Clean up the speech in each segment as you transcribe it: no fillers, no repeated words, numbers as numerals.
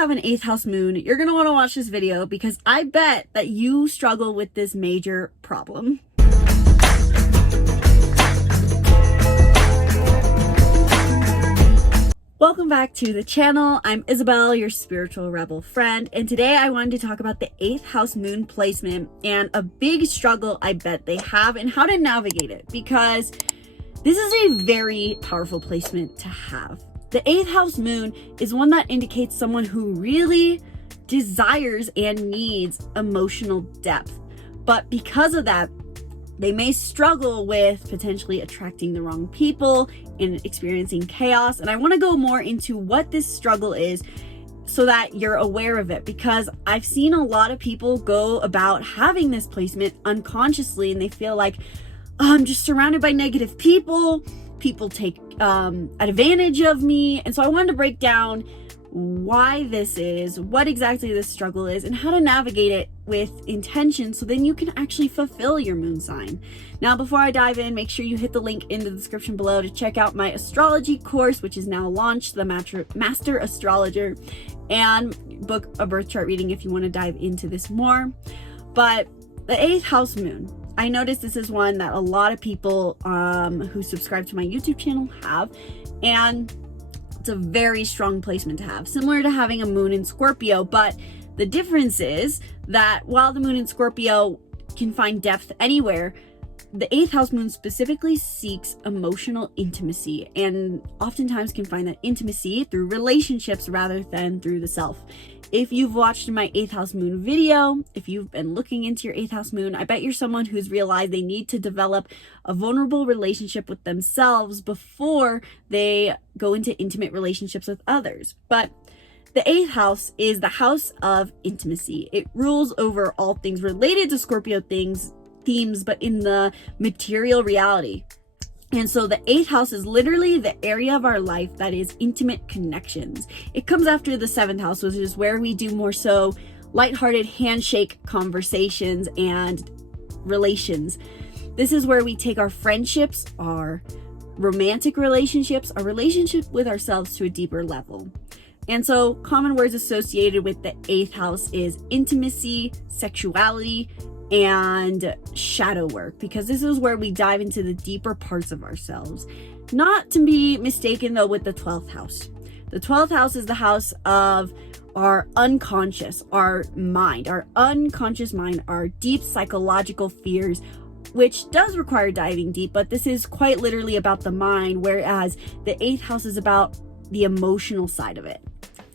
have an 8th house moon, you're going to want to watch this video because I bet that you struggle with this major problem. Welcome back to the channel. I'm Isabelle, your spiritual rebel friend, and today I wanted to talk about the 8th house moon placement and a big struggle I bet they have and how to navigate it, because this is a very powerful placement to have. The 8th house moon is one that indicates someone who really desires and needs emotional depth, but because of that, they may struggle with potentially attracting the wrong people and experiencing chaos. And I want to go more into what this struggle is so that you're aware of it, because I've seen a lot of people go about having this placement unconsciously and they feel like, oh, I'm just surrounded by negative people. People take advantage of me. And so I wanted to break down why this is, what exactly this struggle is, and how to navigate it with intention so then you can actually fulfill your moon sign. Now, before I dive in, make sure you hit the link in the description below to check out my astrology course, which is now launched, the Master Astrologer, and book a birth chart reading if you want to dive into this more. But the 8th house moon, I noticed this is one that a lot of people who subscribe to my YouTube channel have, and it's a very strong placement to have, similar to having a moon in Scorpio. But the difference is that while the moon in Scorpio can find depth anywhere, the 8th house moon specifically seeks emotional intimacy and oftentimes can find that intimacy through relationships rather than through the self. If you've watched my 8th house moon video, if you've been looking into your 8th house moon, I bet you're someone who's realized they need to develop a vulnerable relationship with themselves before they go into intimate relationships with others. But the 8th house is the house of intimacy. It rules over all things related to Scorpio themes, but in the material reality. And so the 8th house is literally the area of our life that is intimate connections. It comes after the 7th house, which is where we do more so lighthearted handshake conversations and relations. This is where we take our friendships, our romantic relationships, our relationship with ourselves to a deeper level. And so common words associated with the 8th house is intimacy, sexuality, and shadow work, because this is where we dive into the deeper parts of ourselves. Not to be mistaken though with the 12th house. The 12th house is the house of our unconscious, our mind, our unconscious mind, our deep psychological fears, which does require diving deep, but this is quite literally about the mind, whereas the 8th house is about the emotional side of it.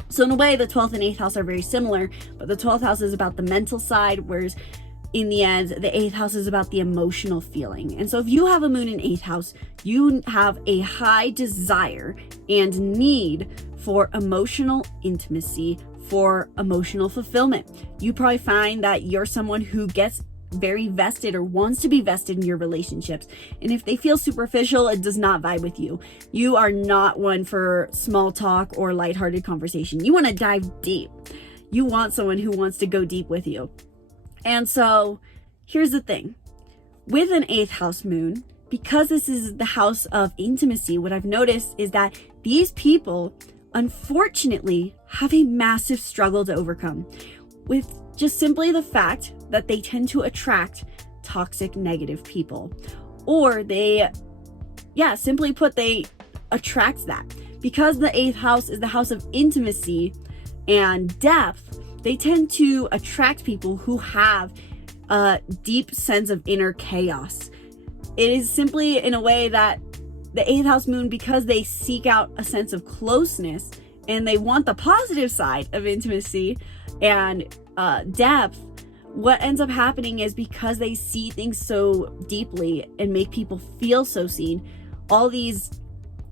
So in a way, the 12th and 8th house are very similar, but the 12th house is about the mental side, whereas in the end, the 8th house is about the emotional feeling. And so if you have a moon in 8th house, you have a high desire and need for emotional intimacy, for emotional fulfillment. You probably find that you're someone who gets very vested or wants to be vested in your relationships. And if they feel superficial, it does not vibe with you. You are not one for small talk or lighthearted conversation. You want to dive deep. You want someone who wants to go deep with you. And so here's the thing with an 8th house moon, because this is the house of intimacy, what I've noticed is that these people unfortunately have a massive struggle to overcome with just simply the fact that they tend to attract toxic, negative people, or simply put, they attract that. Because the 8th house is the house of intimacy and depth, they tend to attract people who have a deep sense of inner chaos. It is simply in a way that the 8th house moon, because they seek out a sense of closeness and they want the positive side of intimacy and depth, what ends up happening is because they see things so deeply and make people feel so seen, all these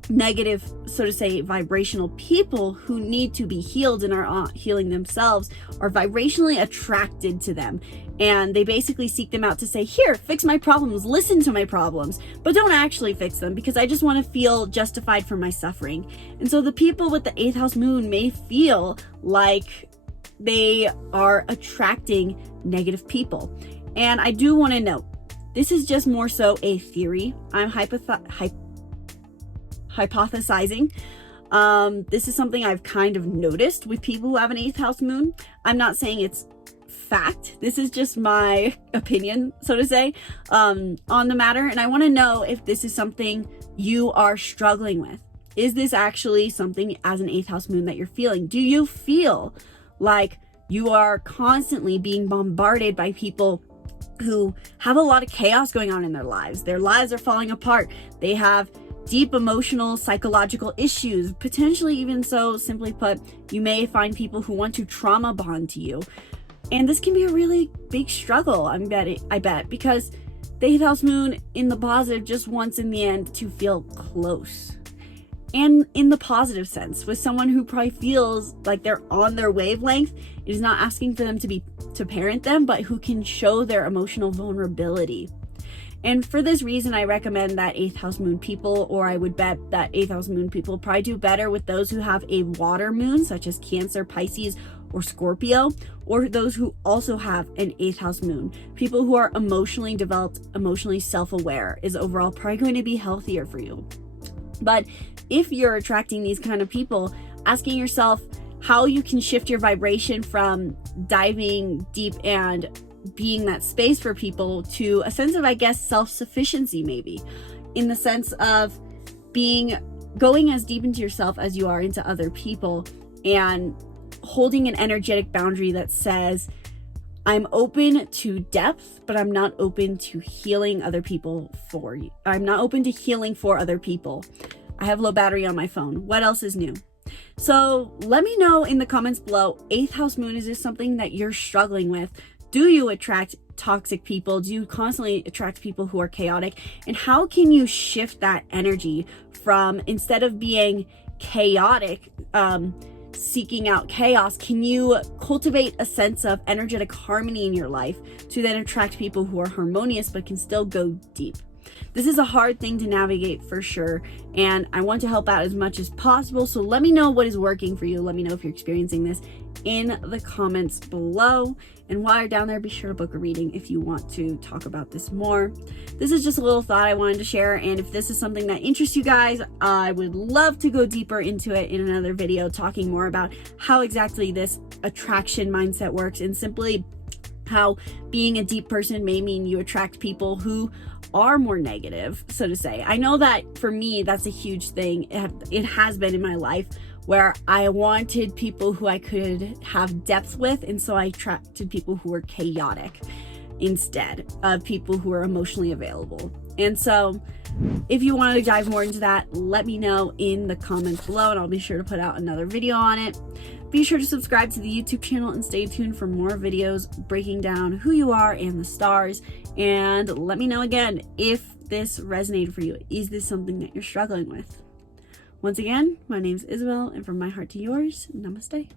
negative, so to say, vibrational people who need to be healed and are healing themselves are vibrationally attracted to them, and they basically seek them out to say, here, fix my problems, listen to my problems, but don't actually fix them because I just want to feel justified for my suffering. And so the people with the 8th house moon may feel like they are attracting negative people. And I do want to note, this is just more so a theory. I'm hypothesizing. This is something I've kind of noticed with people who have an 8th house moon. I'm not saying it's fact. This is just my opinion, so to say, on the matter. And I want to know if this is something you are struggling with. Is this actually something as an 8th house moon that you're feeling? Do you feel like you are constantly being bombarded by people who have a lot of chaos going on in their lives? Their lives are falling apart. They have deep emotional, psychological issues. Potentially even so, simply put, you may find people who want to trauma bond to you. And this can be a really big struggle, I bet, because the 8th house moon in the positive just wants in the end to feel close. And in the positive sense, with someone who probably feels like they're on their wavelength, it is not asking for them to parent them, but who can show their emotional vulnerability. And for this reason, I recommend that 8th house moon people, or I would bet that 8th house moon people probably do better with those who have a water moon, such as Cancer, Pisces, or Scorpio, or those who also have an 8th house moon. People who are emotionally developed, emotionally self-aware is overall probably going to be healthier for you. But if you're attracting these kind of people, asking yourself how you can shift your vibration from diving deep and being that space for people to a sense of, I guess, self-sufficiency, maybe, in the sense of going as deep into yourself as you are into other people, and holding an energetic boundary that says, I'm open to depth, but I'm not open to healing other people for you. I'm not open to healing for other people. I have low battery on my phone. What else is new? So let me know in the comments below, 8th house moon, is this something that you're struggling with? Do you attract toxic people? Do you constantly attract people who are chaotic? And how can you shift that energy from, instead of being chaotic, seeking out chaos, can you cultivate a sense of energetic harmony in your life to then attract people who are harmonious but can still go deep? This is a hard thing to navigate for sure, and I want to help out as much as possible. So let me know what is working for you. Let me know if you're experiencing this in the comments below. And while you're down there, be sure to book a reading if you want to talk about this more. This is just a little thought I wanted to share, and if this is something that interests you guys, I would love to go deeper into it in another video, talking more about how exactly this attraction mindset works, and simply how being a deep person may mean you attract people who are more negative, so to say. I know that for me, that's a huge thing. It has been in my life, where I wanted people who I could have depth with, and so I attracted people who were chaotic instead of people who are emotionally available. And so if you want to dive more into that, let me know in the comments below, and I'll be sure to put out another video on it. Be sure to subscribe to the YouTube channel and stay tuned for more videos breaking down who you are and the stars. And let me know again if this resonated for you. Is this something that you're struggling with? Once again, my name is Isabelle, and from my heart to yours, namaste.